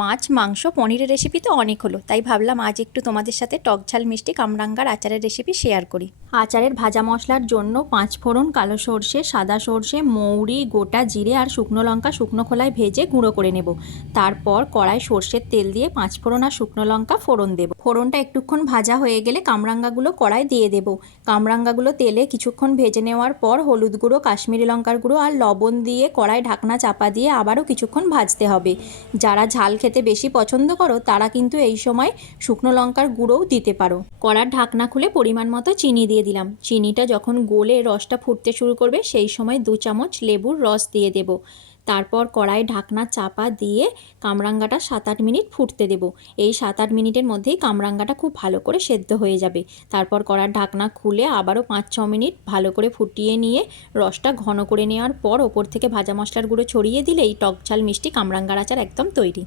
মাছ, মাংস, পনিরের রেসিপি তো অনেক হলো, তাই ভাবলাম আজ একটু তোমাদের সাথে টক ঝাল মিষ্টি কামরাঙ্গার আচারের রেসিপি শেয়ার করি। আচারের ভাজা মশলার জন্য 5 ফোড়ন, কালো সর্ষে, সাদা সর্ষে, মৌরি, গোটা জিরে আর শুকনো লঙ্কা শুকনো খোলায় ভেজে গুঁড়ো করে নেব। তারপর কড়াই সর্ষের তেল দিয়ে 5 ফোড়ন আর শুকনো লঙ্কা ফোড়ন দেব। ফোড়নটা একটুক্ষণ ভাজা হয়ে গেলে কামরাঙ্গাগুলো কড়াই দিয়ে দেব। কামরাঙ্গাগুলো তেলে কিছুক্ষণ ভেজে নেওয়ার পর হলুদ গুঁড়ো, কাশ্মীরি লঙ্কার গুঁড়ো আর লবণ দিয়ে কড়াই ঢাকনা চাপা দিয়ে আবারও কিছুক্ষণ ভাজতে হবে। যারা ঝাল খেতে বেশি পছন্দ করো তারা কিন্তু এই সময় শুকনো লঙ্কার গুঁড়োও দিতে পারো। কড়ার ঢাকনা খুলে পরিমাণ মতো চিনি দিয়ে দিলাম। চিনিটা যখন গলে রসটা ফুটতে শুরু করবে সেই সময় 2 চামচ লেবুর রস দিয়ে দেব। তারপর কড়াই ঢাকনা চাপা দিয়ে কামরাঙ্গাটা 7-8 মিনিট ফুটতে দেব। এই 7-8 মিনিটের মধ্যেই কামরাঙ্গাটা খুব ভালো করে সেদ্ধ হয়ে যাবে। তারপর কড়ার ঢাকনা খুলে আবারও 5-6 মিনিট ভালো করে ফুটিয়ে নিয়ে রসটা ঘন করে নেওয়ার পর ওপর থেকে ভাজা মশলার গুঁড়ো ছড়িয়ে দিলেই টক ঝাল মিষ্টি কামরাঙ্গার আচার একদম তৈরি।